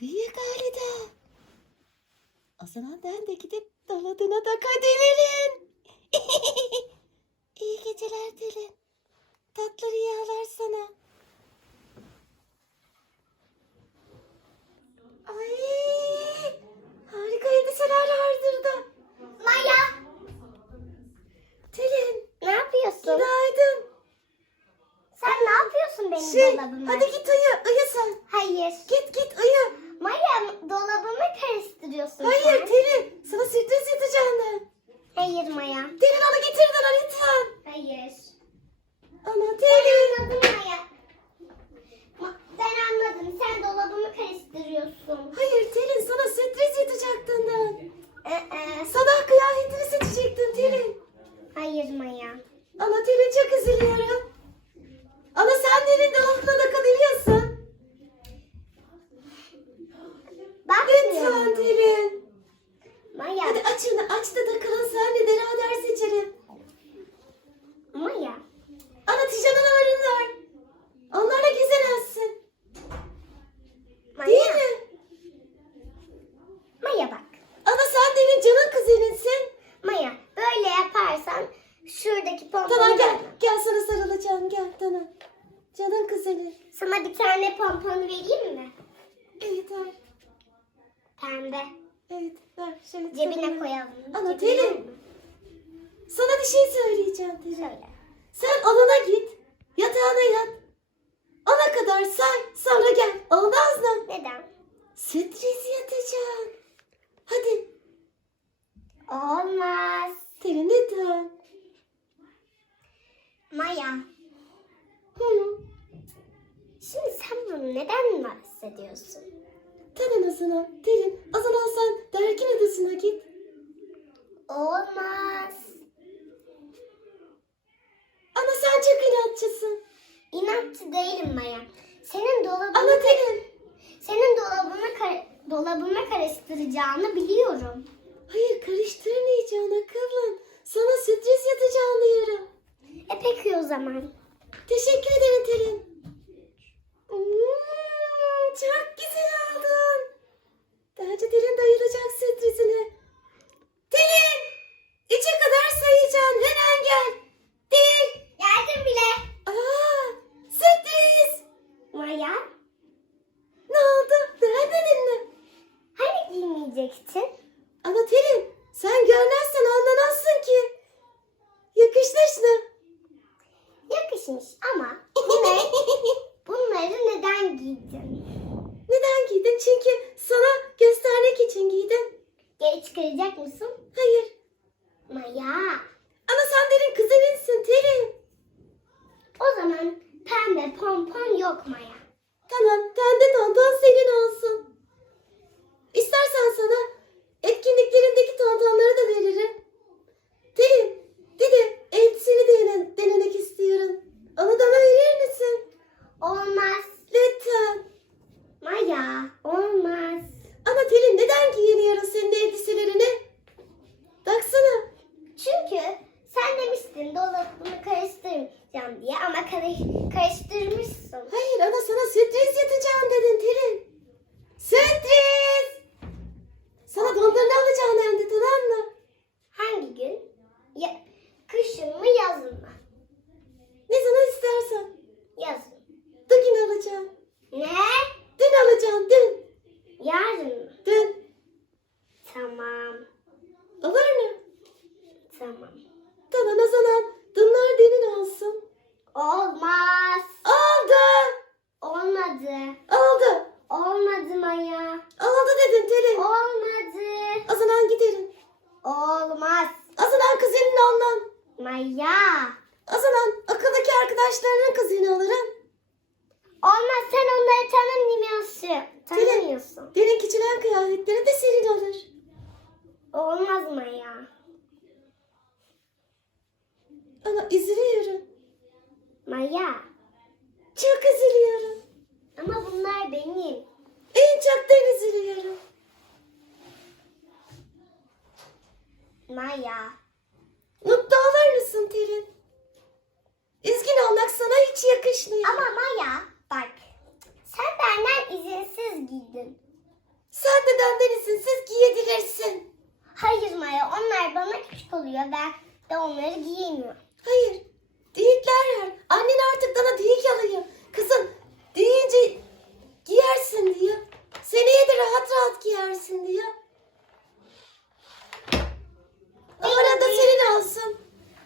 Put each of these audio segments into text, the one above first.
Kıyık Halide. O zaman ben de gidip daladına da kadelerin. İyi geceler Telin. Tatlı rüyalar sana. Ay, harika elbiseler vardırdı. Maya Telin, ne yapıyorsun? günaydın. Sen ne yapıyorsun benim Şey, dolabıma? hadi git uyu, uyu sen. Hayır. Git git karıştırıyorsun Hayır sen. Telin, sana yapacağım ben. Hayır Maya. Telin onu getir bana lütfen. Hayır. Ama Ben Telin. anladım Maya. Ma- Ben anladım. Sen dolabımı karıştırıyorsun. Hayır Telin, sana sürpriz yapacaktım ben. Ee, Sabah kıyafetini seçecektim Telin. hayır Maya. Ama Telin çok üzülüyorum. Ama sen Telin dolabına da kalıyorsun. Bak Lütfen Telin. Maya. Hadi aç onu, aç da takalım senle beraber seçelim. Maya. Ama pijamaların var. Onlarla gezemezsin. Değil Maya. mi? Maya bak. Ama sen benim canın kuzenimsin. Maya böyle yaparsan şuradaki pomponu Tamam gel. Gel sana sarılacağım. Gel tamam. Canın kuzenim. Sana bir tane pompon vereyim mi? Evet ver. Pembe. Evet ver. Şöyle Cebine koyalım. Ana Cebine? Sana bir şey söyleyeceğim Telin. Söyle. Sen alana git. Yatağına yat. Ona kadar say. Sonra gel. Olmaz mı? Neden? Sürpriz yatacaksın. Hadi. Olmaz. Telin lütfen. Maya. Hı. Şimdi sen bunu neden bahsediyorsun? Zaman. Telin. O zaman sen dergin odasına git. Olmaz. Ama sen çok inatçısın. İnatçı değilim Maya. Senin dolabını Ama Telin. senin dolabını kar- dolabıma karıştıracağını biliyorum. Hayır karıştırmayacağım akıllım. Sana sürpriz yapacağım diyorum. E peki o zaman. Teşekkür ederim Telin. Hmm, çok güzel oldun. Bence Telin bayılacak sürprizine. Telin! Üçe kadar sayacağım. Hemen gel. Telin! Geldim bile. Aa, sürpriz! Maya. Ne oldu? Beğenmedin mi? Hani giymeyecektin? Ama Telin sen görmezsen anlamazsın ki. Yakışmış Yakışmış ama bunları, bunları neden giydin? Neden giydin? Çünkü sana göstermek için giydim. Geri çıkaracak mısın? Hayır. Maya. Ama sen benim kuzeninsin karıştırma Küçülen kıyafetleri de senin olur. Olmaz Maya. Ama üzülüyorum. Maya. Çok üzülüyorum. Ama bunlar benim. En çok da üzülüyorum. Maya. Mutlu olur musun Telin? Üzgün olmak sana hiç yakışmıyor. Ama Maya bak. Sen benden izinsiz giydin. Deden izinsiz giyebilirsin. Hayır Maya onlar bana küçük oluyor. Ben de onları giyemiyorum. Hayır. Diyikler var. Annen artık bana diyik alıyor. Kızım deyince giyersin diyor. Seneye de rahat rahat giyersin diyor. O arada senin olsun.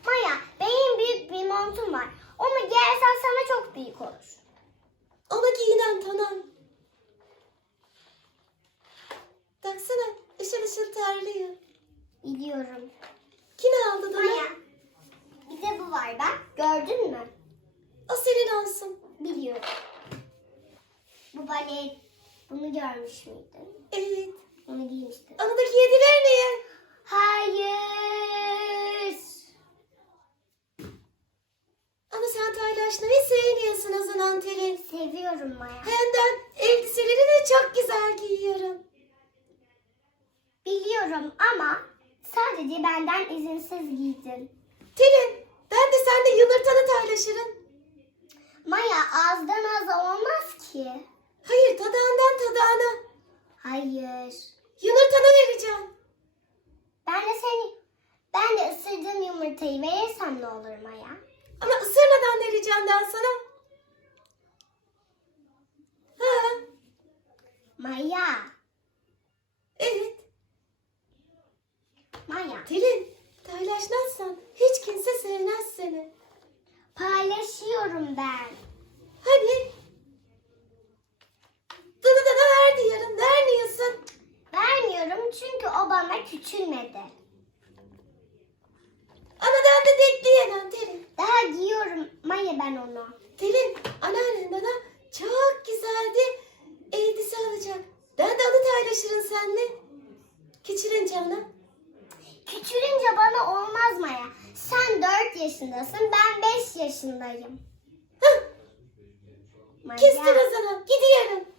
Maya benim büyük bir montum var. Onu giyersen sana çok büyük olur. Ona giyinen tamam. Baksana ışıl ışıl terliyor. Biliyorum. Kim aldı bunu? Maya bir de bu var bak. Gördün mü? O senin olsun. Biliyorum. Bu bale bunu görmüş müydün? Evet. Onu giymiştin. Onu da giyediler miyim? Hayır. Ama sen taylaşmayı sevmiyorsun o zaman Terin. Seviyorum Maya. Hem de elbiseleri de çok güzel giyiyorum. Biliyorum ama sadece benden izinsiz giydin. Terin, ben de seninle yumurtanı paylaşırım. Maya azdan az olmaz ki. Hayır, tadağından tadağına. Hayır. Yumurtanı vereceğim. Ben de seni ben de ısırdığım yumurtayı verirsem ne olur Maya? Ama ısırmadan vereceğim ben sana. Ha, Maya. evet. Maya. Terin, paylaşmazsan hiç kimse sevmez seni. Paylaşıyorum ben. Hadi. Bunu da ver diyorum, vermiyorsun. Vermiyorum çünkü o bana küçülmedi. Ama ben de bekleyemem Terin. Daha giyiyorum Maya ben onu. Telin, anneannen bana çok güzel bir elbise alacak. Ben de onu paylaşırım seninle. Küçülünce ona. Küçülünce bana olmaz Maya. Sen 4 yaşındasın ben 5 yaşındayım. Maya. kestin o zaman. Gidiyorum.